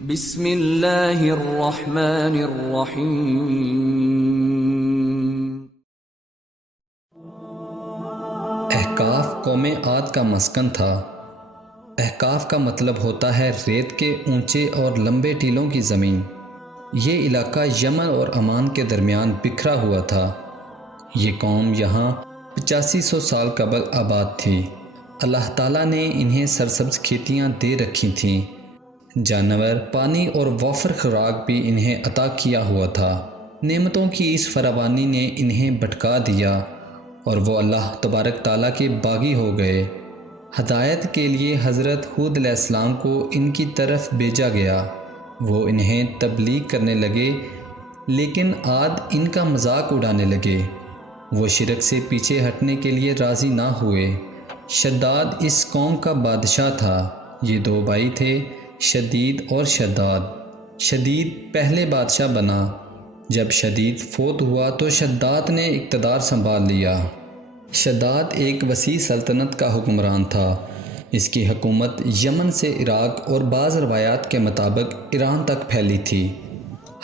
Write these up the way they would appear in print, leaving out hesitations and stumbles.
بسم اللہ الرحمن الرحیم۔ احقاف قوم عاد کا مسکن تھا۔ احقاف کا مطلب ہوتا ہے ریت کے اونچے اور لمبے ٹیلوں کی زمین۔ یہ علاقہ یمن اور عمان کے درمیان بکھرا ہوا تھا۔ یہ قوم یہاں 8500 سال قبل آباد تھی۔ اللہ تعالیٰ نے انہیں سرسبز کھیتیاں دے رکھی تھیں۔ جانور، پانی اور وافر خوراک بھی انہیں عطا کیا ہوا تھا۔ نعمتوں کی اس فراوانی نے انہیں بھٹکا دیا اور وہ اللہ تبارک تعالیٰ کے باغی ہو گئے۔ ہدایت کے لیے حضرت ہود علیہ السلام کو ان کی طرف بھیجا گیا۔ وہ انہیں تبلیغ کرنے لگے، لیکن عاد ان کا مذاق اڑانے لگے۔ وہ شرک سے پیچھے ہٹنے کے لیے راضی نہ ہوئے۔ شداد اس قوم کا بادشاہ تھا۔ یہ دو بھائی تھے، شدید اور شداد۔ شدید پہلے بادشاہ بنا۔ جب شدید فوت ہوا تو شداد نے اقتدار سنبھال لیا۔ شداد ایک وسیع سلطنت کا حکمران تھا۔ اس کی حکومت یمن سے عراق اور بعض روایات کے مطابق ایران تک پھیلی تھی۔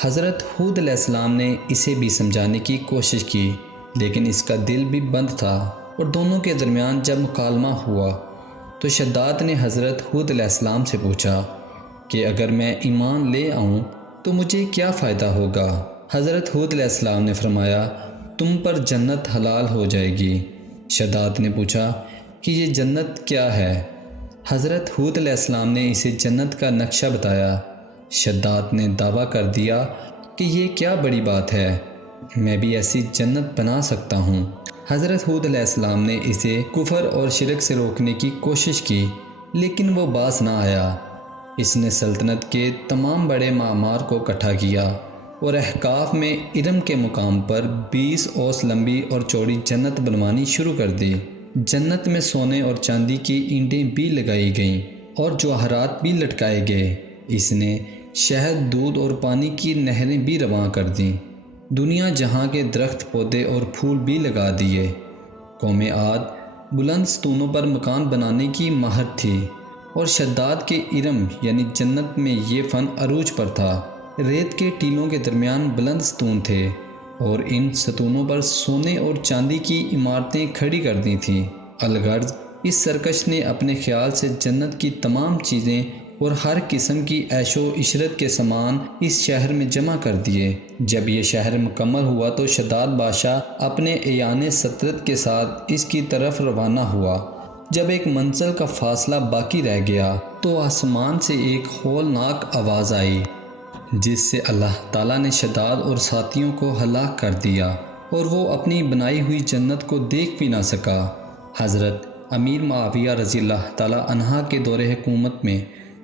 حضرت ہود علیہ السلام نے اسے بھی سمجھانے کی کوشش کی، لیکن اس کا دل بھی بند تھا، اور دونوں کے درمیان جب مکالمہ ہوا تو شداد نے حضرت ہود علیہ السلام سے پوچھا کہ اگر میں ایمان لے آؤں تو مجھے کیا فائدہ ہوگا؟ حضرت ہود علیہ السلام نے فرمایا، تم پر جنت حلال ہو جائے گی۔ شداد نے پوچھا کہ یہ جنت کیا ہے؟ حضرت ہود علیہ السلام نے اسے جنت کا نقشہ بتایا۔ شداد نے دعویٰ کر دیا کہ یہ کیا بڑی بات ہے، میں بھی ایسی جنت بنا سکتا ہوں۔ حضرت ہود علیہ السلام نے اسے کفر اور شرک سے روکنے کی کوشش کی، لیکن وہ باز نہ آیا۔ اس نے سلطنت کے تمام بڑے معمار کو اکٹھا کیا اور احقاف میں ارم کے مقام پر 20 اوس لمبی اور چوڑی جنت بنوانی شروع کر دی۔ جنت میں سونے اور چاندی کی اینٹیں بھی لگائی گئیں اور جواہرات بھی لٹکائے گئے۔ اس نے شہد، دودھ اور پانی کی نہریں بھی رواں کر دیں۔ دنیا جہاں کے درخت، پودے اور پھول بھی لگا دیے۔ قوم عاد بلند ستونوں پر مکان بنانے کی ماہر تھی، اور شداد کے ارم یعنی جنت میں یہ فن عروج پر تھا۔ ریت کے ٹیلوں کے درمیان بلند ستون تھے، اور ان ستونوں پر سونے اور چاندی کی عمارتیں کھڑی کر دی تھیں۔ الغرض اس سرکش نے اپنے خیال سے جنت کی تمام چیزیں اور ہر قسم کی عیش و عشرت کے سامان اس شہر میں جمع کر دیے۔ جب یہ شہر مکمل ہوا تو شداد بادشاہ اپنے ایان سطرت کے ساتھ اس کی طرف روانہ ہوا۔ جب ایک منزل کا فاصلہ باقی رہ گیا تو آسمان سے ایک ہولناک آواز آئی، جس سے اللہ تعالیٰ نے شداد اور ساتھیوں کو ہلاک کر دیا، اور وہ اپنی بنائی ہوئی جنت کو دیکھ بھی نہ سکا۔ حضرت امیر معاویہ رضی اللہ تعالیٰ عنہ کے دور حکومت میں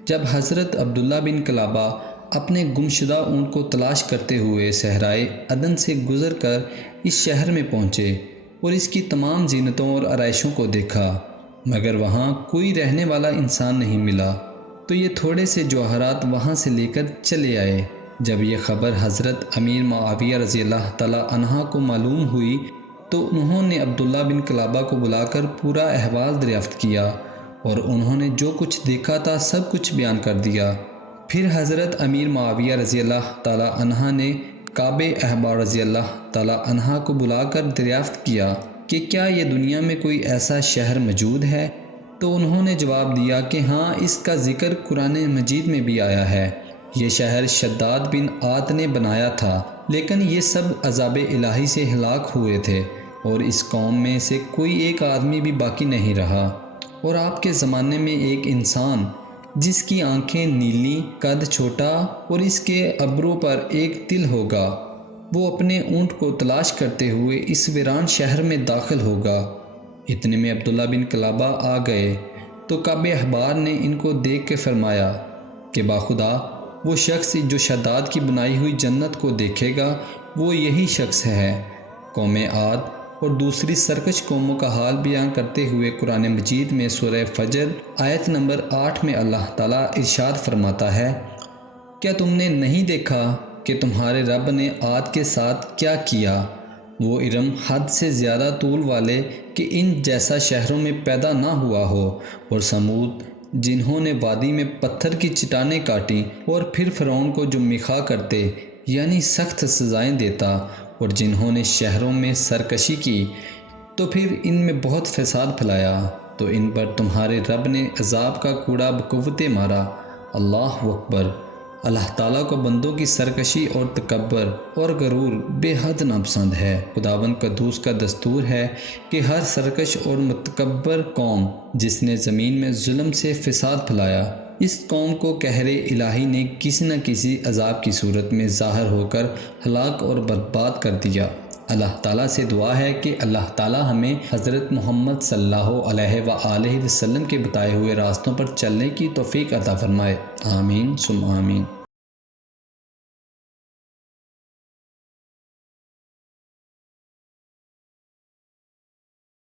جب حضرت عبداللہ بن کلابہ اپنے گمشدہ اونٹ کو تلاش کرتے ہوئے صحرائے عدن سے گزر کر اس شہر میں پہنچے اور اس کی تمام زینتوں اور آرائشوں کو دیکھا، مگر وہاں کوئی رہنے والا انسان نہیں ملا، تو یہ تھوڑے سے جواہرات وہاں سے لے کر چلے آئے۔ جب یہ خبر حضرت امیر معاویہ رضی اللہ تعالیٰ عنہ کو معلوم ہوئی تو انہوں نے عبداللہ بن کلابہ کو بلا کر پورا احوال دریافت کیا، اور انہوں نے جو کچھ دیکھا تھا سب کچھ بیان کر دیا۔ پھر حضرت امیر معاویہ رضی اللہ تعالیٰ عنہ نے کعب احبار رضی اللہ تعالیٰ عنہ کو بلا کر دریافت کیا کہ کیا یہ دنیا میں کوئی ایسا شہر موجود ہے؟ تو انہوں نے جواب دیا کہ ہاں، اس کا ذکر قرآن مجید میں بھی آیا ہے۔ یہ شہر شداد بن عاد نے بنایا تھا، لیکن یہ سب عذاب الہی سے ہلاک ہوئے تھے، اور اس قوم میں سے کوئی ایک آدمی بھی باقی نہیں رہا۔ اور آپ کے زمانے میں ایک انسان جس کی آنکھیں نیلی، قد چھوٹا اور اس کے ابرو پر ایک تل ہوگا، وہ اپنے اونٹ کو تلاش کرتے ہوئے اس ویران شہر میں داخل ہوگا۔ اتنے میں عبداللہ بن کلابہ آ گئے تو کعب احبار نے ان کو دیکھ کے فرمایا کہ باخدا وہ شخص جو شداد کی بنائی ہوئی جنت کو دیکھے گا وہ یہی شخص ہے۔ قوم عاد اور دوسری سرکش قوموں کا حال بیان کرتے ہوئے قرآن مجید میں سورہ فجر آیت نمبر 8 میں اللہ تعالیٰ ارشاد فرماتا ہے، کیا تم نے نہیں دیکھا کہ تمہارے رب نے عاد کے ساتھ کیا کیا؟ وہ ارم حد سے زیادہ طول والے کہ ان جیسا شہروں میں پیدا نہ ہوا ہو، اور سمود جنہوں نے وادی میں پتھر کی چٹانیں کاٹیں اور پھر فرعون کو جو مکھا کرتے یعنی سخت سزائیں دیتا، اور جنہوں نے شہروں میں سرکشی کی تو پھر ان میں بہت فساد پھیلایا، تو ان پر تمہارے رب نے عذاب کا کوڑا بقوت مارا۔ اللہ اکبر۔ اللہ تعالیٰ کو بندوں کی سرکشی اور تکبر اور غرور بے حد ناپسند ہے۔ خداوند قدوس کا دستور ہے کہ ہر سرکش اور متکبر قوم جس نے زمین میں ظلم سے فساد پھیلایا، اس قوم کو قہر الہی نے کسی نہ کسی عذاب کی صورت میں ظاہر ہو کر ہلاک اور برباد کر دیا۔ اللہ تعالیٰ سے دعا ہے کہ اللہ تعالیٰ ہمیں حضرت محمد صلی اللہ علیہ وآلہ وسلم کے بتائے ہوئے راستوں پر چلنے کی توفیق عطا فرمائے۔ آمین ثم آمین۔